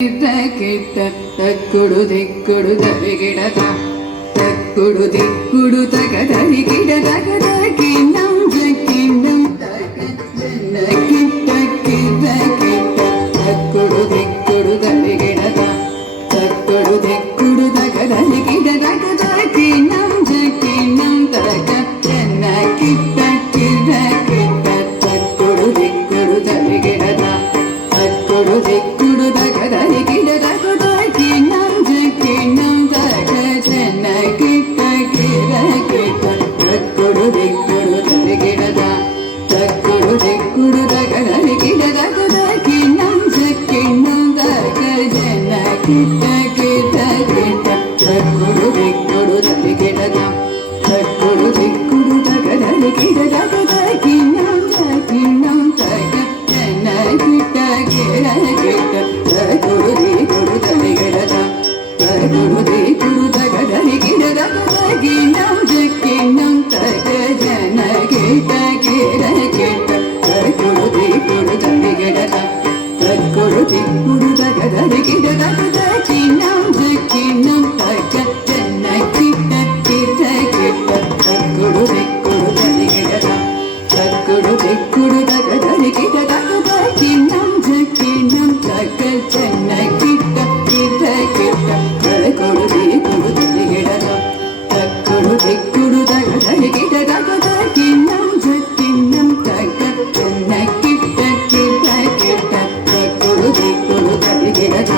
ಕೆಟ್ಟ ತಕ್ಕುಡು ದಿಕ್ಕುಡು ದರಿಗಿಡದ ತಕ್ಕುಡು ದಿಕ್ಕುಡು ತಗದರಿ ಗಿಡದಗದ ಕಿನ್ನಂ ಜಕ್ಕಿನ್ನಂ ತಗಜನ ಕಿಟ್ಟ ಕಿಟ್ಟ ಕಿಟ್ಟ ತಕ್ಕುಡು ದಿಕ್ಕುಡು ದರಿಗಿಡದ ತಕ್ಕುಡು ದಿಕ್ಕುಡು ತಗದರಿ ಗಿಡದಗದ ಕಿನ್ನಂ ಜಕ್ಕಿನ್ನಂ ತಗಜನ ಕಿಟ್ಟ ಕಿಟ್ಟ ಕಿಟ್ಟ ತಕ್ಕುಡು ದಿಕ್ಕುಡು ದರಿಗಿಡದ ತಕ್ಕುಡು ದಿಕ್ಕುಡು ತಗದರಿ ಗಿಡದಗದ ಕಿನ್ನಂ ಜಕ್ಕಿನ್ನಂ ತಗಜನ ಕಿಟ್ಟ ಕಿಟ್ಟ ಕಿಟ್ಟ ತಕ್ಕುಡು ದಿಕ್ಕುಡು ದರಿಗಿಡದ ತಕ್ಕುಡು ದಿಕ್ಕುಡು ತಗದರಿ ಗಿಡದಗದ ಕಿನ್ನಂ ಜಕ್ಕಿನ್ನಂ ತಗಜನ ಕಿಟ್ಟ ಕಿಟ್ಟ ಕಿಟ್ಟ ತಕ್ಕುಡು ದಿಕ್ಕುಡು ದರಿಗಿಡದ ತಕ್ಕುಡು ದಿಕ್ಕುಡು ತಗದರಿ ಗಿಡದಗದ ಕಿನ್ನಂ ಜಕ್ಕಿನ್ನಂ ತಗಜನ ಕಿಟ್ಟ ಕಿಟ್ಟ ಕಿಟ್ಟ ತಕ್ಕುಡು ದಿಕ್ಕುಡು ದರಿಗಿಡದ ತಕ್ಕುಡು ದಿಕ್ಕುಡು ತಗದರಿ ಗಿಡದಗದ ಕಿನ್ನಂ ಜಕ್ಕಿನ್ನಂ ತಗಜನ ಕಿಟ್ಟ ಕಿಟ್ಟ ಕಿಟ್ಟ ತಕ್ಕುಡು ದಿಕ್ಕುಡು ದರಿಗಿಡದ ತಕ್ಕುಡು ದಿಕ್ಕುಡು ತಗದರಿ ಗಿಡದಗದ ಕಿನ್ನಂ ಜಕ್ಕಿನ್ನಂ ತಗಜನ ಕಿಟ್ಟ ಕಿಟ್ಟ ಕಿಟ್ಟ ತಕ್ಕುಡು ದಿಕ್ಕುಡು ದರಿಗಿಡದ ತಕ್ಕುಡು ದಿಕ್ಕುಡು ತಗದರಿ ಗಿಡದಗದ ಕಿನ್ನಂ ಜಕ್ಕಿನ್ನಂ ತಗಜನ ಕಿಟ್ಟ ಕಿಟ್ಟ ಕಿಟ್ಟ ತಕ್ಕುಡು ದಿಕ್ಕುಡು ದರಿಗಿಡದ ತಕ್ಕುಡು ದಿಕ್ಕುಡು ತಗದರಿ ಗಿಡದಗದ ಕಿನ್ನಂ ಜಕ್ಕಿನ್ನಂ ತಗಜನ ಕಿಟ್ಟ ಕಿಟ್ಟ ಕಿಟ್ಟ ತಕ್ಕುಡು ದಿಕ್ಕುಡು ದರಿಗಿಡದ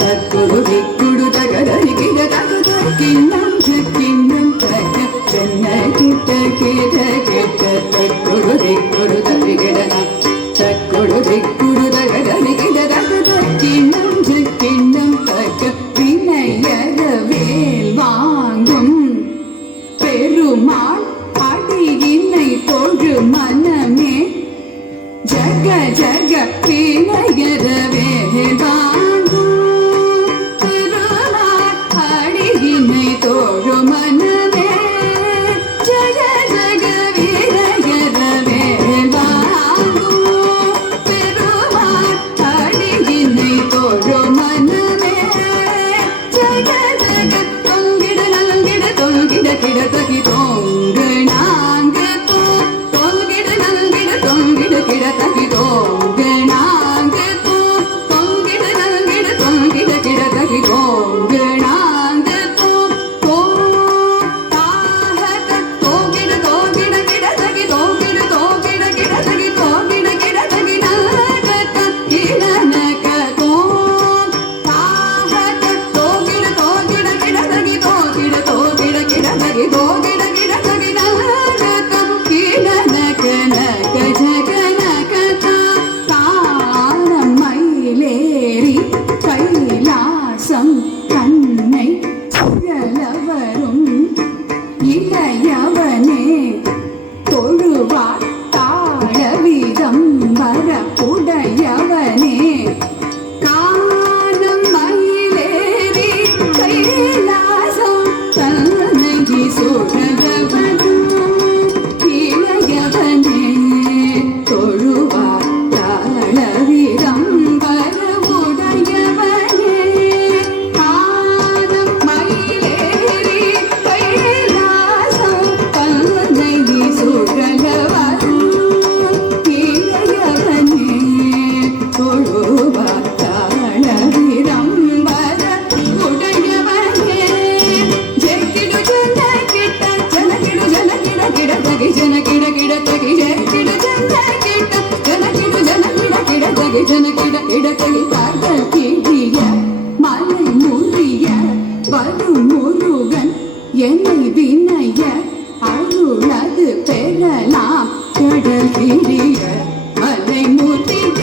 ತಕ್ಕುಡು ದಿಕ್ಕುಡು ತಗದರಿ ಗಿಡದಗದ ಕಿನ್ನಂ ಜಕ್ಕಿನ್ನಂ ತಗಜನ ಕಿಟ್ಟ ಕಿಟ್ಟ ಕಿಟ್ಟ ತಕ್ಕುಡು ದಿಕ್ಕುಡು ದರಿಗಿಡದ ತಕ್ಕುಡು ದಿಕ್ಕುಡು ತಗದರಿ ಗಿಡದಗದ ಕಿನ್ನಂ ಜಕ್ಕಿನ್ನಂ தக வினையற வேல் வாங்கும் பெருமாள் அடியினை தொழு மனமே ஜக ஜக வினையற வேல் வாங்கும் பெருமாள் அடியினை தொழு மனமே ஜக ஜக வினையற வேல் வாங்கும் பெருமாள் அடியினை தொழு மனமே ஜக ஜக தொங்கிட நலங்கிட தொங்கிட கிட தகி தொங்கு நாங்க தொங்கிட நலங்கிட தொங்கிட கிட தகி தொங்கு நாங்க தொங்கிட நலங்கிட தொங்கிட கிட தகி தொங்கு நாங்க தாஹத தொங்கிட தொங்கிட கிட தகி தொங்கிட தொங்கிட கிட தகி தொங்கிட கிட தகி நாக கிட நக தாஹத தொங்கிட தொங்கிட கிட தகி தொங்கிட தொங்கிட கிட தகி தொங்கிட கிட தகி நாக கிட நக நக ஜக நக தாரம் மயிலேறி கைலாசம் கண்ணை சுழலவரும் இளையவனே தொழுவார் தாழவிதம் வரப்புடையவனே காலம் மயிலேறி கைலாசம் தன்னை சுழலவரும் இளையவனே தொழுவார் தாழவிதம் வரவுடையவனே காலம் மயிலேறி கைலாசம் தன்னை சுழலவரும் இளையவனே தொழுவார் தாழவிதம் வரவுடையவனே ஜெக்கிடு ஜன கிட்ட ஜனகிடு ஜனகிட கிட தகி ஜனகிட கிட தகி ஜெக்கிடு ஜன கிட்ட ஜனகிடு ஜனகிட கிட தகி ஜனகிட கிட தகி காதல் கீழிய மலை முறிய வரும் முருகன் என்னை வினைய அருளது பெறலாம் கடல் கீழிய மலை முறிய